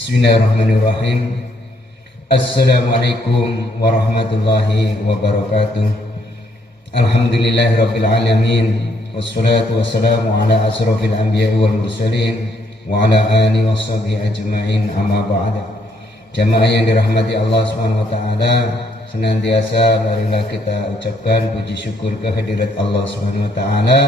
Bismillahirrahmanirrahim. Assalamualaikum warahmatullahi wabarakatuh. Alhamdulillahirabbil alamin. Wassalatu wassalamu ala asrofil anbiya'i wal mursalin wa ala alihi washabihi ajma'in, amma ba'd. Jamaah yang dirahmati Allah Subhanahu wa taala, senantiasa marilah kita ucapkan puji syukur kehadirat Allah Subhanahu wa taala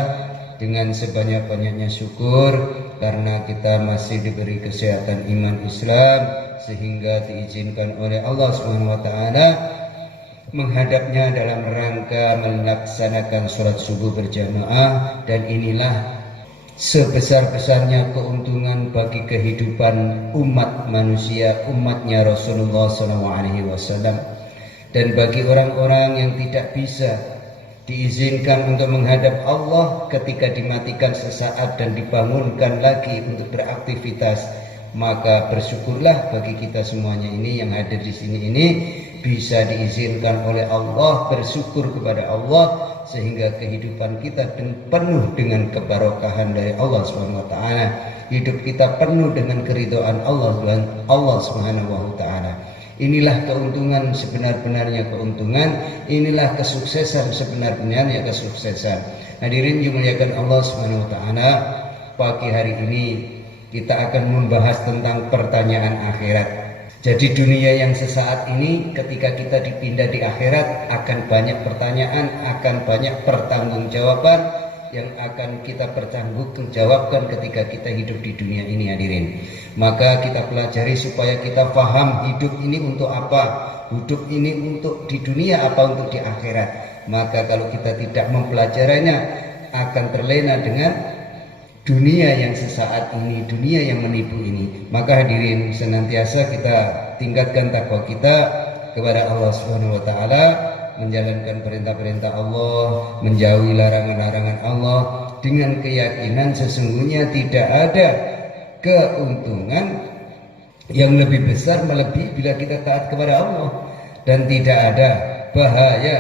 dengan sebanyak-banyaknya syukur karena kita masih diberi kesehatan iman Islam sehingga diizinkan oleh Allah Subhanahu wa taala menghadapnya dalam rangka melaksanakan sholat subuh berjamaah, dan inilah sebesar-besarnya keuntungan bagi kehidupan umat manusia, umatnya Rasulullah SAW, dan bagi orang-orang yang tidak bisa diizinkan untuk menghadap Allah ketika dimatikan sesaat dan dibangunkan lagi untuk beraktivitas, maka bersyukurlah bagi kita semuanya ini yang hadir di sini ini bisa diizinkan oleh Allah, bersyukur kepada Allah sehingga kehidupan kita penuh dengan kebarokahan dari Allah Subhanahu wa taala. Hidup kita penuh dengan keridhaan Allah Subhanahu wa taala. Inilah keuntungan sebenar-benarnya keuntungan, inilah kesuksesan sebenar-benarnya kesuksesan. Hadirin dimuliakan Allah Subhanahu wa taala, pagi hari ini kita akan membahas tentang pertanyaan akhirat. Jadi dunia yang sesaat ini ketika kita dipindah di akhirat akan banyak pertanyaan, akan banyak pertanggungjawaban yang akan kita pertanggungjawabkan ketika kita hidup di dunia ini, hadirin. Maka kita pelajari supaya kita paham hidup ini untuk apa, hidup ini untuk di dunia apa, untuk di akhirat. Maka kalau kita tidak mempelajarinya akan terlena dengan dunia yang sesaat ini, dunia yang menipu ini. Maka hadirin, senantiasa kita tingkatkan takwa kita kepada Allah Subhanahu wa taala, menjalankan perintah-perintah Allah, menjauhi larangan-larangan Allah dengan keyakinan sesungguhnya tidak ada keuntungan yang lebih besar melebihi bila kita taat kepada Allah, dan tidak ada bahaya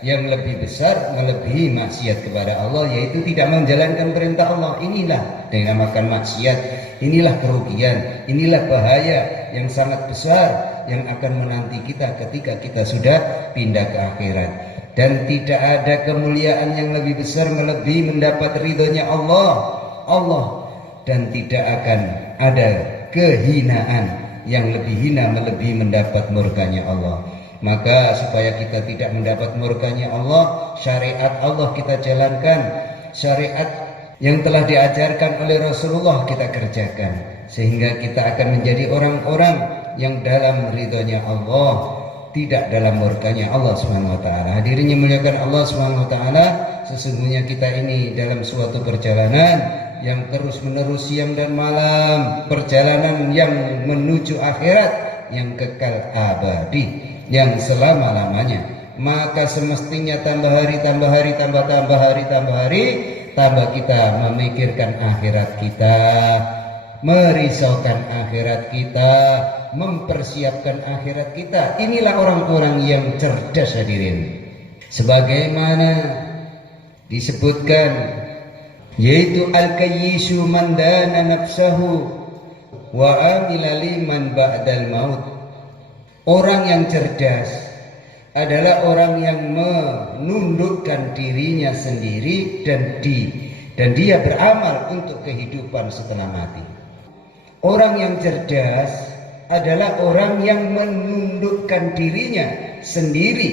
yang lebih besar melebihi maksiat kepada Allah, yaitu tidak menjalankan perintah Allah. Inilah dinamakan maksiat, inilah kerugian, inilah bahaya yang sangat besar yang akan menanti kita ketika kita sudah pindah ke akhirat. Dan tidak ada kemuliaan yang lebih besar melebihi mendapat ridhonya Allah, dan tidak akan ada kehinaan yang lebih hina melebihi mendapat murkanya Allah. Maka supaya kita tidak mendapat murkanya Allah, syariat Allah kita jalankan, syariat yang telah diajarkan oleh Rasulullah kita kerjakan, sehingga kita akan menjadi orang-orang yang dalam ridhonya Allah, tidak dalam murkanya Allah Subhanahu wa taala. Hadirin yang muliakan Allah Subhanahu wa taala, sesungguhnya kita ini dalam suatu perjalanan yang terus-menerus siang dan malam, perjalanan yang menuju akhirat yang kekal abadi, yang selama-lamanya. Maka semestinya tambah hari, tambah hari, tambah hari, tambah hari, tambah kita memikirkan akhirat kita, merisaukan akhirat kita, mempersiapkan akhirat kita. Inilah orang-orang yang cerdas, hadirin. Sebagaimana disebutkan, yaitu al-kayyisu man dana nafsahu wa amila liman ba'dal maut. Orang yang cerdas adalah orang yang menundukkan dirinya sendiri dan dia beramal untuk kehidupan setelah mati. Orang yang cerdas adalah orang yang menundukkan dirinya sendiri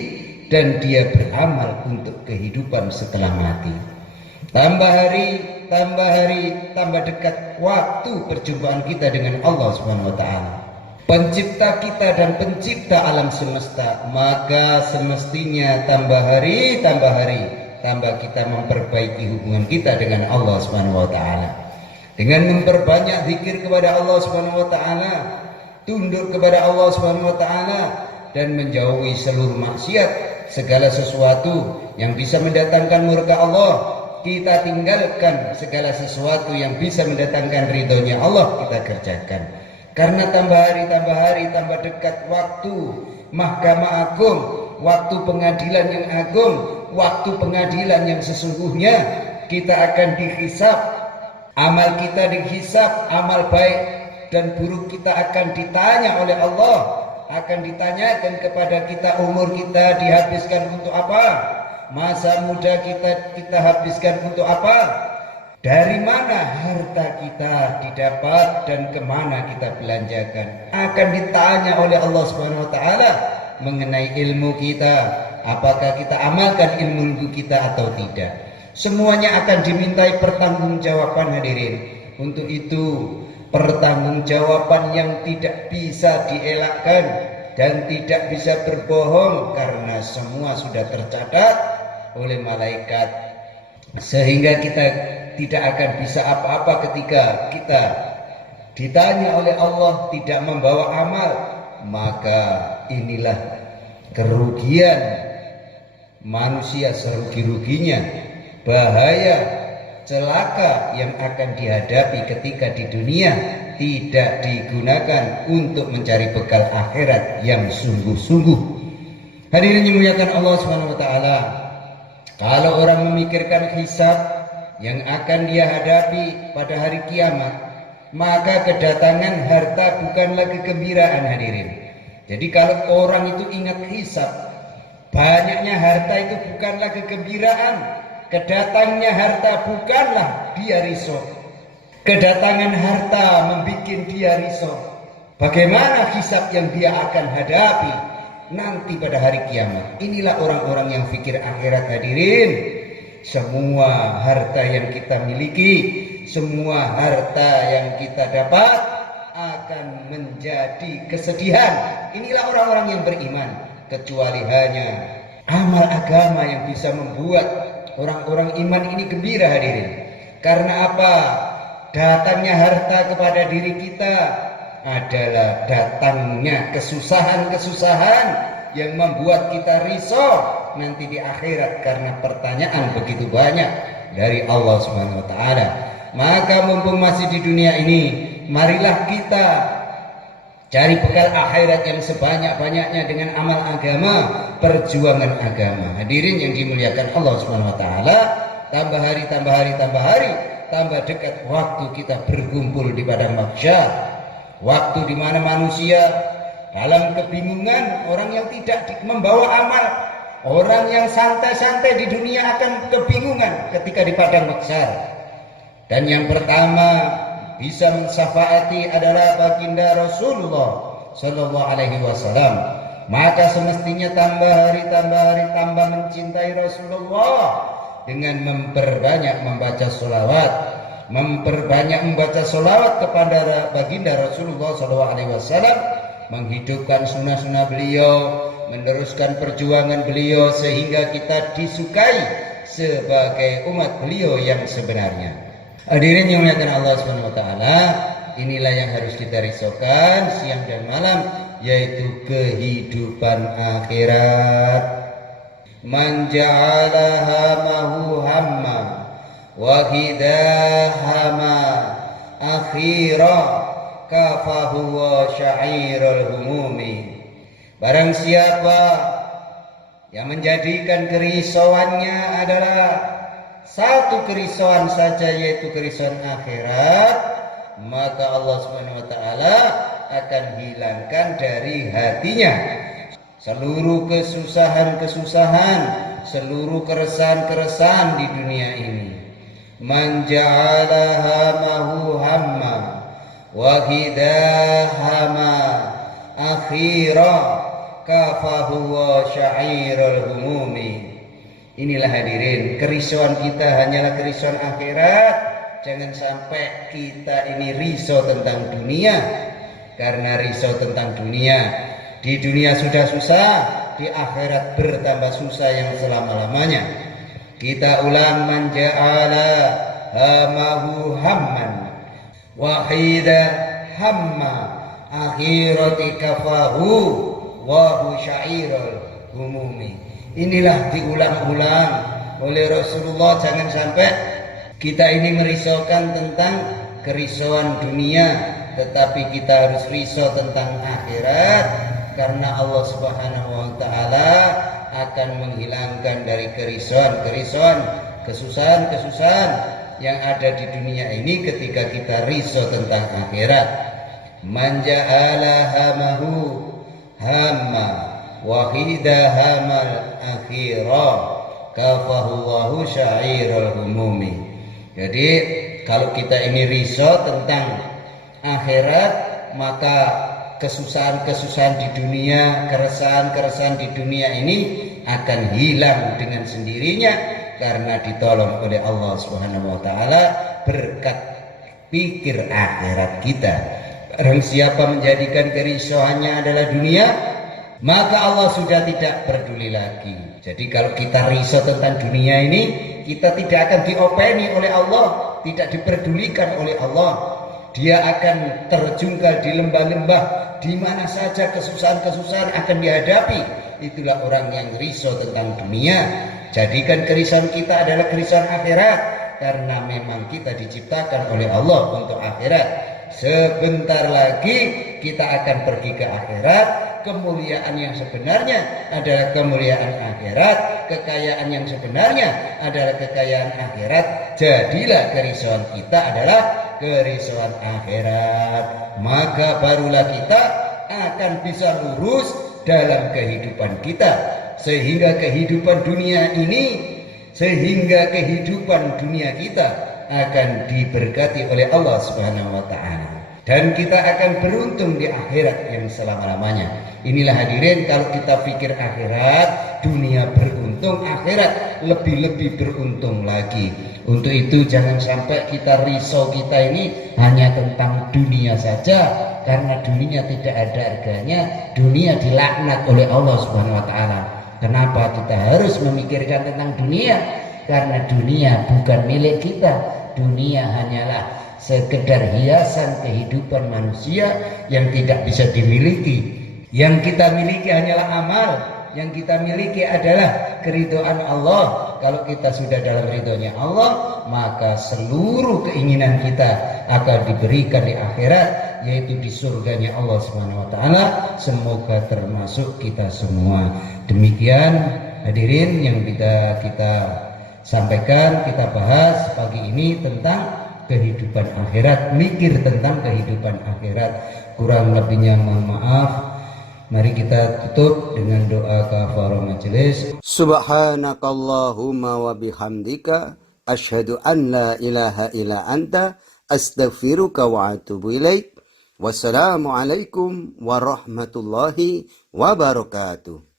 dan dia beramal untuk kehidupan setelah mati. Tambah hari, tambah dekat waktu perjumpaan kita dengan Allah Subhanahu wa taala, pencipta kita dan pencipta alam semesta. Maka semestinya tambah hari, tambah kita memperbaiki hubungan kita dengan Allah Subhanahu wa taala, dengan memperbanyak zikir kepada Allah Subhanahu wa taala, tunduk kepada Allah Subhanahu wa taala, dan menjauhi seluruh maksiat, segala sesuatu yang bisa mendatangkan murka Allah. Kita tinggalkan segala sesuatu yang bisa mendatangkan ridhonya Allah, kita kerjakan. Karena tambah hari, tambah dekat waktu Mahkamah Agung, waktu pengadilan yang agung, waktu pengadilan yang sesungguhnya. Kita akan dihisab, amal kita dihisab, amal baik dan buruk kita akan ditanya oleh Allah, akan ditanyakan kepada kita, umur kita dihabiskan untuk apa, masa muda kita habiskan untuk apa, dari mana harta kita didapat dan kemana kita belanjakan. Akan ditanya oleh Allah Subhanahu wa taala mengenai ilmu kita, apakah kita amalkan ilmu kita atau tidak. Semuanya akan dimintai pertanggungjawaban, hadirin. Untuk itu pertanggungjawaban yang tidak bisa dielakkan dan tidak bisa berbohong, karena semua sudah tercatat oleh malaikat, sehingga kita tidak akan bisa apa-apa ketika kita ditanya oleh Allah tidak membawa amal. Maka inilah kerugian manusia serugi-ruginya, bahaya, celaka yang akan dihadapi ketika di dunia tidak digunakan untuk mencari bekal akhirat yang sungguh-sungguh. Hadirin yang dimuliakan Allah Subhanahu wa taala, kalau orang memikirkan hisab yang akan dia hadapi pada hari kiamat, maka kedatangan harta bukanlah kegembiraan, hadirin. Jadi kalau orang itu ingat hisab, banyaknya harta itu bukanlah kegembiraan. Kedatangnya harta bukanlah dia risau. Kedatangan harta membuat dia risau. Bagaimana hisab yang dia akan hadapi nanti pada hari kiamat. Inilah orang-orang yang fikir akhirat, hadirin. Semua harta yang kita miliki, semua harta yang kita dapat akan menjadi kesedihan. Inilah orang-orang yang beriman, kecuali hanya amal agama yang bisa membuat orang-orang iman ini gembira, hadirin. Karena apa? Datangnya harta kepada diri kita adalah datangnya kesusahan-kesusahan yang membuat kita risau nanti di akhirat, karena pertanyaan begitu banyak dari Allah Subhanahu wa taala. Maka mumpung masih di dunia ini, marilah kita cari bekal akhirat yang sebanyak-banyaknya dengan amal agama, perjuangan agama. Hadirin yang dimuliakan Allah Subhanahu wa taala, tambah hari tambah dekat waktu kita berkumpul di padang mahsyar. Waktu di mana manusia dalam kebingungan, orang yang tidak membawa amal, orang yang santai-santai di dunia akan kebingungan ketika di padang mahsyar. Dan yang pertama bisa mensyafaati adalah baginda Rasulullah Sallallahu Alaihi Wasallam. Maka semestinya tambah hari tambah mencintai Rasulullah dengan memperbanyak membaca sholawat, memperbanyak membaca sholawat kepada baginda Rasulullah Sallallahu Alaihi Wasallam, menghidupkan sunnah-sunnah beliau, meneruskan perjuangan beliau sehingga kita disukai sebagai umat beliau yang sebenarnya. Hadirin yang dimuliakan Allah Subhanahu wa taala, inilah yang harus kita risaukan siang dan malam, yaitu kehidupan akhirat. Man ja'ala hamahu hamma wa hidahama akhira kafahu wa syairul humumi. Barang siapa yang menjadikan kerisauannya adalah satu kerisauan saja, yaitu kerisauan akhirat, maka Allah Subhanahu wa taala akan hilangkan dari hatinya seluruh kesusahan-kesusahan, seluruh keresahan-keresahan di dunia ini. Man ja'ala hamahu hamma wa hidahama akhira kafahu wa syairul humumi. Inilah hadirin, kerisauan kita hanyalah kerisauan akhirat. Jangan sampai kita ini risau tentang dunia, karena risau tentang dunia, di dunia sudah susah, di akhirat bertambah susah yang selama-lamanya. Kita ulang, man ja'ala hamahu hamman wahida hamma akhirati kafahu wa hu syairul humumi. Inilah diulang-ulang oleh Rasulullah. Jangan sampai kita ini merisaukan tentang kerisauan dunia, tetapi kita harus risau tentang akhirat, karena Allah Subhanahu wa taala akan menghilangkan dari kerisauan-kerisauan, kesusahan-kesusahan yang ada di dunia ini ketika kita risau tentang akhirat. man ja'ala hamahu hamma wahida hamal akhirah kafahullahu sya'irul humumi. Jadi kalau kita ini risau tentang akhirat, maka kesusahan-kesusahan di dunia, keresahan-keresahan di dunia ini akan hilang dengan sendirinya karena ditolong oleh Allah Subhanahu wa taala berkat pikir akhirat kita. Barang siapa menjadikan kerisauannya adalah dunia, maka Allah sudah tidak peduli lagi. Jadi kalau kita risau tentang dunia ini, kita tidak akan diopeni oleh Allah, tidak diperdulikan oleh Allah. Dia akan terjungkal di lembah-lembah, di mana saja kesusahan-kesusahan akan dihadapi. Itulah orang yang risau tentang dunia. Jadikan kerisauan kita adalah kerisauan akhirat, karena memang kita diciptakan oleh Allah untuk akhirat. Sebentar lagi kita akan pergi ke akhirat. Kemuliaan yang sebenarnya adalah kemuliaan akhirat, kekayaan yang sebenarnya adalah kekayaan akhirat. Jadilah kerisauan kita adalah kerisauan akhirat, maka barulah kita akan bisa lurus dalam kehidupan kita, sehingga kehidupan dunia kita akan diberkati oleh Allah Subhanahu wa taala, dan kita akan beruntung di akhirat yang selama-lamanya. Inilah hadirin, kalau kita pikir akhirat, dunia beruntung, akhirat lebih-lebih beruntung lagi. Untuk itu jangan sampai kita risau kita ini hanya tentang dunia saja, karena dunia tidak ada harganya. Dunia dilaknat oleh Allah Subhanahu wa taala. Kenapa kita harus memikirkan tentang dunia? Karena dunia bukan milik kita. Dunia hanyalah sekedar hiasan kehidupan manusia yang tidak bisa dimiliki. Yang kita miliki hanyalah amal, yang kita miliki adalah keridhaan Allah. Kalau kita sudah dalam ridhonya Allah, maka seluruh keinginan kita akan diberikan di akhirat, yaitu di surganya Allah Subhanahu wa taala. Semoga termasuk kita semua. Demikian hadirin yang kita sampaikan, kita bahas pagi ini tentang kehidupan akhirat, mikir tentang kehidupan akhirat. Kurang lebihnya mohon maaf. Mari kita tutup dengan doa kafarah majelis. Subhanakallahumma wa bihamdika asyhadu an la ilaha illa anta astaghfiruka wa atubu ilaik. Wassalamualaikum warahmatullahi wabarakatuh.